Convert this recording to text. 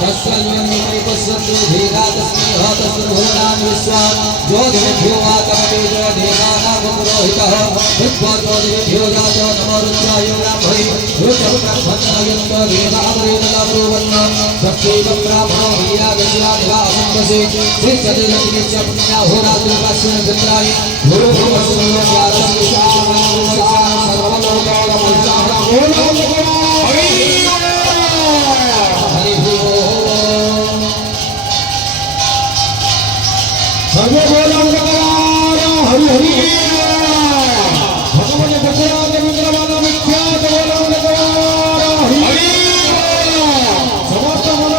तस्मिन् पश्यन्तु धीरातस्मै हतस्रुभुवनान् विश्वान् ज्योतिभ्यो वातमते देवानां पुरोहितः कृत्वा ज्योतिभ्यो जातो नमो रुद्राय ब्राह्मणे रुद्रब्रह्मण्ययन्त देवावरेदलाब्रुवन्न सत्यैवं ब्राह्मणो वीरागस्याधिवासंवसे श्रीचतुर्दशिनिश्च पुण्याहोरात्रिकाश्यं चन्द्राय गुरुभुवस्वरूपयारं विशालं सर्वलोकानां